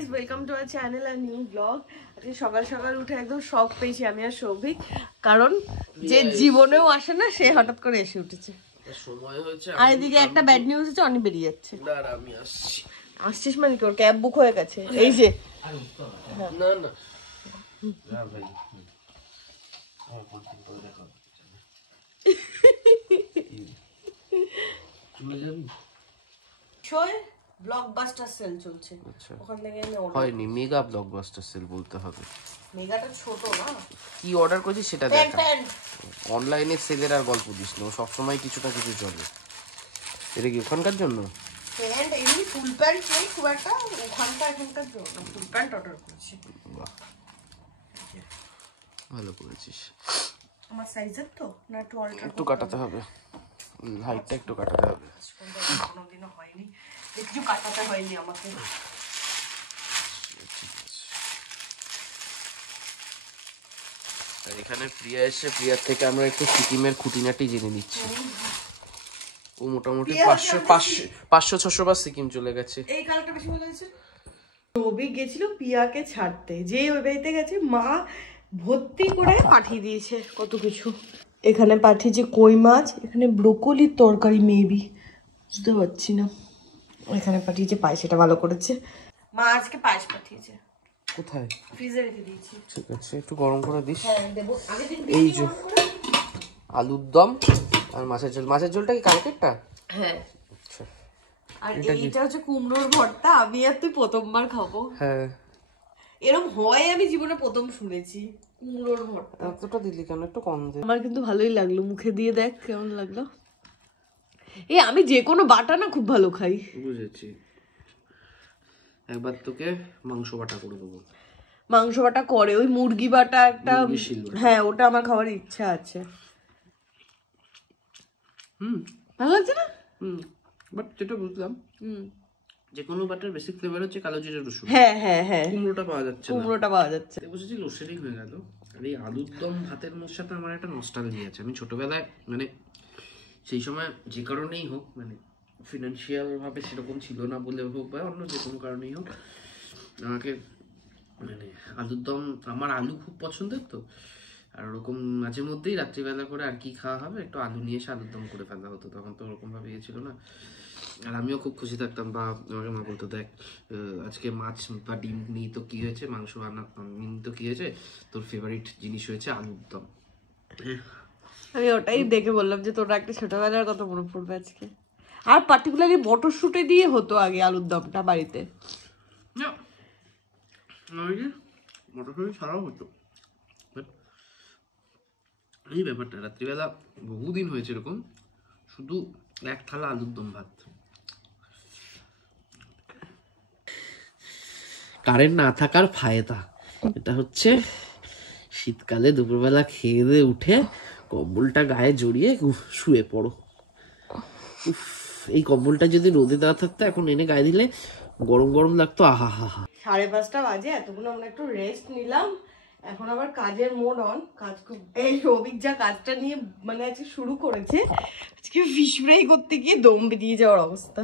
Guys, welcome to our channel আর new blog. আজকে সকাল সকাল উঠে একদম শক পেয়েছি আমি আর সৌভিক, কারণ যে জীবনেও আসে না সে হঠাৎ করে এসে উঠেছে। সময় হয়েছে। আর এদিকে একটা ব্যাড নিউজ আছে, অনেক বেরিয়ে যাচ্ছে। দাঁড়া আমি আসছি। আসছিস মানে কি, ওর ক্যাব বুক হয়ে গেছে? এই যে না না না ভাই, চলে যাবি? ব্লকবাস্টার সেল চলছে, ওখান থেকে আমি হয়নি, মেগা ব্লকবাস্টার সেল বলতে হবে। মেগাটা ছোট না, কি অর্ডার করেছিস সেটা দেখ। অনলাইনে সেলের আর গল্প দিস না, সব সময় কিছু না কিছু চলে। এটা কি ওখানকার জন্য? প্যান্ট, এমনি ফুল প্যান্ট নেই খুব একটা, এখানকার জন্য ফুল প্যান্ট অর্ডার করেছি। ভালো করেছিস। আমার সাইজের তো না, একটু অল্টার একটু কাটাতে হবে, হাইটটা একটু কাটাতে হবে। কোনোদিনও হয়নি, কিছু কাটাতে হয়নি আমাকে। আর এখানে প্রিয়া এসে, প্রিয়ার থেকে আমরা একটু সিকিমের খুঁটিনাটি জেনে নিচ্ছি। ও মোটামুটি 500-600 বার সিকিম চলে গেছে। এই কালারটা বেশি ভালো হয়েছে। রবি গেছিল পিয়াকে ছাড়তে, যে ওই বাড়িতে গেছে মা ভর্তি করে পাঠিয়ে দিয়েছে কত কিছু। এখানে পাঠিয়েছে কই মাছ, এখানে ব্রোকলির তরকারি মেবি, বুঝতে পারছি না। এখানে পাঠিয়েছে পায়েস, এটা ভালো করেছে মা, আজকে পায়েস পাঠিয়েছে। কোথায়? ফ্রিজে রেখে দিয়েছি। ঠিক আছে, একটু গরম করে দিস। হ্যাঁ দেবো, আগে দিন। এই যে আলুর দম আর মাছের ঝোল। মাছের ঝোলটা কি কালকেরটা? হ্যাঁ। আচ্ছা, আর এইটা হচ্ছে কুমড়োর ভর্তা, আমি আর তুই প্রথমবার খাবো। হ্যাঁ, এরকম হয় আমি জীবনে প্রথম শুনেছি কুমড়োর ভর্তা। এতটা দিলি কেন? একটু কম দে। আমার কিন্তু ভালোই লাগলো, মুখে দিয়ে দেখ কেমন লাগলো। আমি যে কোনো বাটা না খুব ভালো খাই। বুঝেছি, একবার তোকে মাংস বাটা করে দেবো। মাংস বাটা করে, ওই মুরগি বাটা একটা, হ্যাঁ ওটা আমার খাওয়ার ইচ্ছা আছে। ভালো লাগছে না? বাট যেটা বুঝলাম, যে কোনো বাটার বেসিক ফ্লেভার হচ্ছে কালো জিরে রসুন। হ্যাঁ হ্যাঁ হ্যাঁ, কুমড়োটা পাওয়া যাচ্ছে না। কুমড়োটা পাওয়া যাচ্ছে। বসেছি, লোডশেডিং হয়ে গেল। আর এই আলুর দম ভাতের সাথে আমার একটা নস্টালজি আছে। আমি ছোটবেলায়, মানে সেই সময় যে কারণেই হোক, মানে ফিনান্সিয়াল ভাবে সেরকম ছিল না বলে হোক বা অন্য যে কোনো কারণেই হোক, আমাকে মানে আলুর দম, আমার আলু খুব পছন্দের তো। আর ওরকম মাঝে মধ্যেই রাত্রিবেলা করে আর কি খাওয়া হবে, একটু আলু নিয়ে এসে আলুর দম করে ফেলা হতো। তখন তো ওরকম ভাবে ইয়ে ছিল না। আর আমিও খুব খুশি থাকতাম, বা আমাকে মা বলতো, দেখ আজকে মাছ বা ডিম নিয়ে তো কি হয়েছে, মাংস নিয়ে তো কি হয়েছে, তোর ফেভারিট জিনিস হয়েছে আলুর দম। আমি ওটাই দেখে বললাম যে তোরা একটা ছোটবেলার কথা মনে পড়বে আজকে। আর পার্টিকুলারলি মটরশুঁটি দিয়ে হতো আগে আলুর দমটা বাড়িতে। মটরশুঁটি ছাড়াও হতো। এই ব্যাপারটা রাত্রিবেলা বহুদিন হয়েছে এরকম, শুধু এক থালা আলুর দম ভাত। কারেন্ট না থাকার ফায়দা এটা হচ্ছে, শীতকালে দুপুরবেলা খেয়ে দিয়ে উঠে কম্বলটা গায়ে জড়িয়ে শুয়ে পড়ো। এই কম্বলটা যদি রোদে দেওয়া থাকতো, এখন এনে গায়ে দিলে গরম গরম লাগতো। আহা হা হা। 5:30 বাজে, এতক্ষণ আমরা একটু রেস্ট নিলাম, এখন আবার কাজের মোড অন। কাজ এই রবিক যা কাজটা নিয়ে মানে আজকে শুরু করেছে, আজকে ফিশ ফ্রাই করতে গিয়ে দম বেরিয়ে যাওয়ার অবস্থা।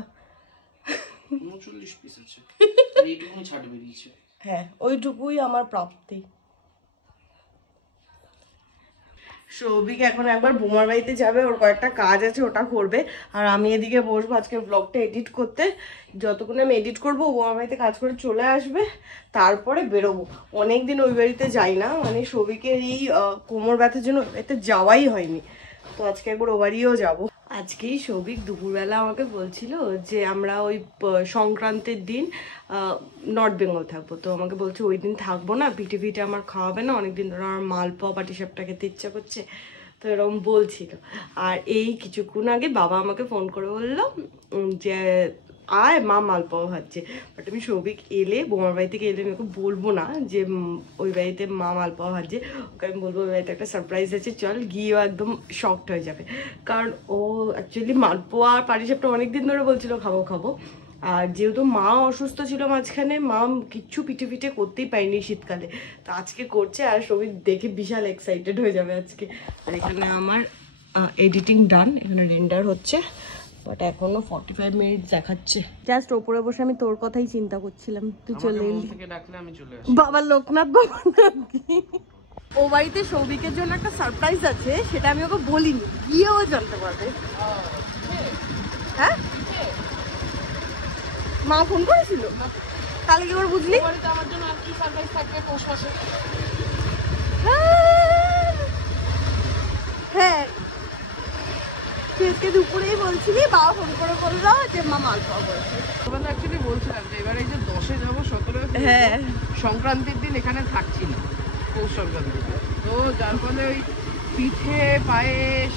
39 পিস আছে, এইটুকুনি ছাড় বেরিয়েছে। হ্যাঁ, ওইটুকুই আমার প্রাপ্তি। সৌভিক এখন একবার বোমার বাড়িতে যাবে, ওর কয়েকটা কাজ আছে, ওটা করবে। আর আমি এদিকে বসবো আজকে ব্লগটা এডিট করতে। যতক্ষণ আমি এডিট করবো, বোমার বাড়িতে কাজ করে চলে আসবে, তারপরে বেরোবো। অনেকদিন ওই বাড়িতে যাই না, মানে সৌভিকের এই কোমর ব্যথার জন্য এতে যাওয়াই হয়নি। তো আজকে একবার ও বাড়িও যাবো। আজকেই সৌভিক দুপুরবেলা আমাকে বলছিল যে আমরা ওই সংক্রান্তির দিন নর্থ বেঙ্গল থাকবো। তো আমাকে বলছে ওই দিন থাকবো না, পিঠে পিঠে আমার খাওয়াবে না, অনেকদিন ধরে আমার মালপোয়া পাটিসাপটা খেতে ইচ্ছা করছে, তো এরকম বলছিল। আর এই কিছুক্ষণ আগে বাবা আমাকে ফোন করে বললো যে আয় মা মালপোয়া ভাজছে। বাট আমি সৌভিক এলে, বোমার বাড়ি থেকে এলে, আমি ওকে বলবো না যে ওই বাড়িতে মা মালপোয়া ভাজছে, ওকে আমি বলবো ওই বাড়িতে একটা সারপ্রাইজ আছে, চল। গিয়েও একদম শকড হয়ে যাবে, কারণ ও অ্যাকচুয়ালি মালপোয়া আর পাটিসাপটা অনেকদিন ধরে বলছিল খাবো খাবো। আর যেহেতু মা অসুস্থ ছিল মাঝখানে, মা কিচ্ছু পিঠে পিঠে করতেই পারিনি শীতকালে, তো আজকে করছে। আর সৌভিক দেখে বিশাল এক্সাইটেড হয়ে যাবে আজকে। আর এখানে আমার এডিটিং ডান, এখানে রেন্ডার হচ্ছে, বাট এখনো 45 মিনিট দেখাচ্ছে। জাস্ট ওপরে বসে আমি তোর কথাই চিন্তা করছিলাম, তুই চলে এলি। আমি চলে বাবা লোকনাথ বাবা নাকি? ও বাড়িতে সৌভিকের জন্য একটা সারপ্রাইজ আছে, সেটা আমি ওকে বলিনি, গিয়েও জানতে পারবে। হ্যাঁ, মা ফোন করেছিল, তাহলে কি করে বুঝলি? আমার জন্য আর কি সারপ্রাইজ থাকবে পৌষ মাসে? হ্যাঁ, আজকে দুপুরেই বলছিলি, বাবা ফোন করে বললো যে মা মাল পাওয়া বলছে। অ্যাকচুয়ালি বলছিলাম যে এবারে এই যে 10-এ যাবো, 17 হ্যাঁ, সংক্রান্তির দিন এখানে থাকছি না, পৌষ সংক্রান্তিতে। তো যার ফলে ওই পিঠে পায়েস,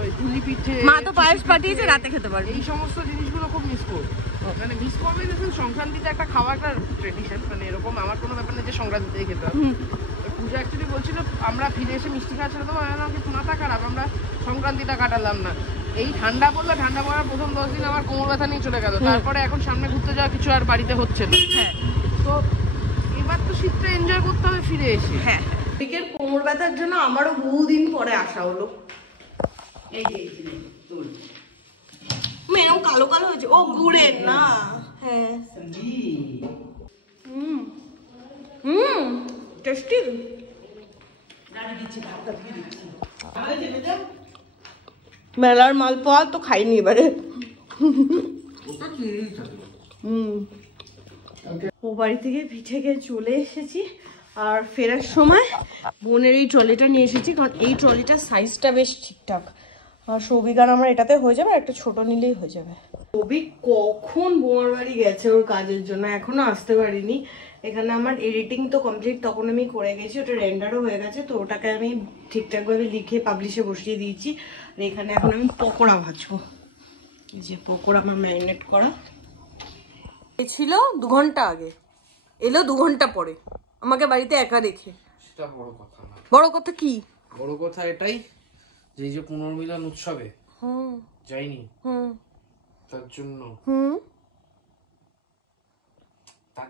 ওই ধুলি পিঠে, মা তো পায়েস পাঠিয়েছে, রাতে খেতে পারবি। এই সমস্ত জিনিসগুলো খুব মিস করবো। মানে মিস করবে দেখুন, সংক্রান্তিতে একটা খাওয়া একটা ট্রেডিশন, মানে এরকম আমার কোনো ব্যাপার নেই যে সংক্রান্তিতে খেতে হবে। পূজা অ্যাকচুয়ালি বলছিল আমরা ফিরে এসে মিষ্টি খাচ্ছিল, তো কিছু মাথা খারাপ, আমরা সংক্রান্তিটা কাটালাম না। এই ঠান্ডা পড়লো, ঠান্ডা পড়ার প্রথম 10 দিন আমার কোমর ব্যথা নিয়ে চলে গেল। তারপরে এখন সামনে ঘুরতে যাওয়া কিছু আর বাড়িতে হচ্ছে না। হ্যাঁ, তো এবার তো শীতটা এনজয় করতে হবে ফিরে এসে। হ্যাঁ, সৌভিকের কোমর ব্যথার জন্য আমারও বহুদিন পরে আসা হলো। এই যে এরকম কালো কালো হয়েছে, ও গুড়ের না? হ্যাঁ, টেস্টি। মেলার মালপোয়া তো খাইনি এবারে। ও বাড়ি থেকে পিঠে খেয়ে চলে এসেছি, আর ফেরার সময় বোনের এই ট্রলিটা নিয়ে এসেছি, কারণ এই ট্রলিটার সাইজটা বেশ ঠিকঠাক। আর সৌভিক আর আমার এটাতে হয়ে যাবে, আর একটা ছোট নিলেই হয়ে যাবে। সৌভিক কখন বোমার বাড়ি গেছে ওর কাজের জন্য, এখনো আসতে পারিনি। এখানে আমার এডিটিং তো কমপ্লিট তখন আমি করে গেছি, ওটা রেন্ডারও হয়ে গেছে, তো ওটাকে আমি ঠিকঠাকভাবে লিখে পাবলিশে বসিয়ে দিয়েছি। আর এখানে এখন আমি পকোড়া ভাজবো। এই যে পকোড়া আমার ম্যারিনেট করা ছিল 2 ঘন্টা আগে, এলো 2 ঘন্টা পরে আমাকে বাড়িতে একা রেখে। সেটা বড় কথা না। বড় কথা কি? বড় কথা এটাই যে এই যে পুনর্মিলন উৎসবে যাইনি, তার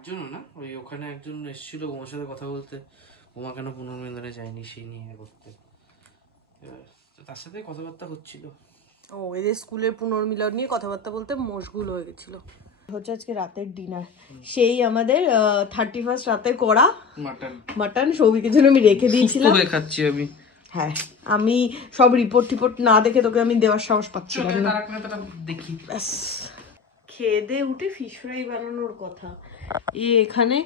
জন্য না, ওই ওখানে একজন এসেছিল ওর সাথে কথা বলতে, ওমা কেন পুনর্মিলনে যায়নি সেই নিয়ে করতে, তার সাথে কথাবার্তা হচ্ছিল। ও, এদের স্কুলের পুনর্মিলন নিয়ে কথাবার্তা বলতে মশগুল হয়ে গেছিল। হচ্ছে আজকে রাতের ডিনার, সেই আমাদের 31st রাতে করা মাটন সৌভিকের জন্য আমি রেখে দিয়েছিলাম। খাচ্ছি আমি। হ্যাঁ, আমি সব রিপোর্ট না দেখে তোকে আমি দেওয়ার সাহস পাচ্ছিলাম না। দেখি ব্যাস খেয়ে দিয়ে উঠে ফিশ ফ্রাই বানানোর কথা, এখানে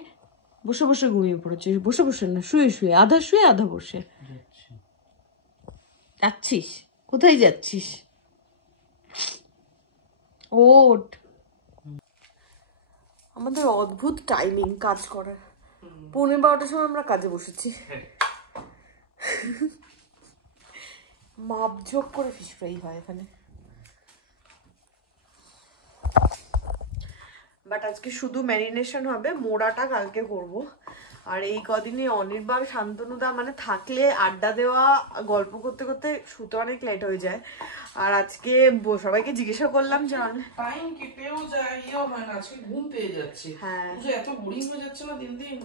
বসে বসে ঘুমিয়ে পড়েছে, বসে বসে না, শুয়ে আধা বসে। যাচ্ছিস কোথায়? যাচ্ছিস? ওঠ। আমাদের অদ্ভুত টাইমিং কাজ করার, 12:15টার সময় আমরা কাজে বসেছি। মাপঝোপ করে ফিশ ফ্রাই হয় এখানে। বাট আজকে শুধু ম্যারিনেশন হবে, মোড়াটা কালকে করব। আর এই কদিনে অনির্বাণ শান্তনুদা মানে থাকলে আড্ডা দেওয়া, গল্প করতে করতে শুতে অনেক লেট হয়ে যায়। আর আজকে সবাইকে জিজ্ঞাসা করলাম যে টাইম কেটেও যায়, ইও হয় না, আজকে ঘুম পেয়ে যাচ্ছে। হ্যাঁ, এত বোরিং হয়ে যাচ্ছে না দিন দিন,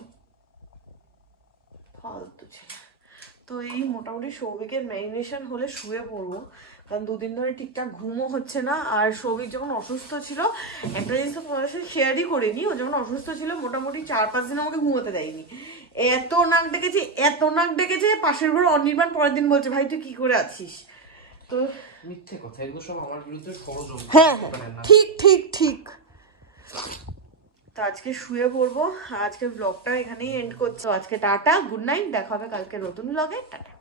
ফালতু ছেলে। তো এই মোটামুটি সৌভিকের ম্যারিনেশন হলে শুয়ে পড়বো, কারণ 2 দিন ধরে ঠিকঠাক ঘুমও হচ্ছে না। আর সৌভিক যখন অসুস্থ ছিল, একটা জিনিস তো তোমাদের সাথে শেয়ারই করিনি, ও যখন অসুস্থ ছিল মোটামুটি 4-5 দিন আমাকে ঘুমোতে দেয়নি। এত নাক ডেকেছে, পাশের ঘরে অনির্বাণ পরের দিন বলছে ভাই তুই কি করে আছিস। তো মিথ্যে কথা, এগুলো সব আমার বিরুদ্ধে ষড়যন্ত্র। হ্যাঁ, ঠিক। তো আজকে শুয়ে পড়বো, আর আজকে ব্লগটা এখানেই এন্ড করছি। আজকে টাটা, গুড নাইট, দেখা হবে কালকে নতুন ব্লগে। টাটা।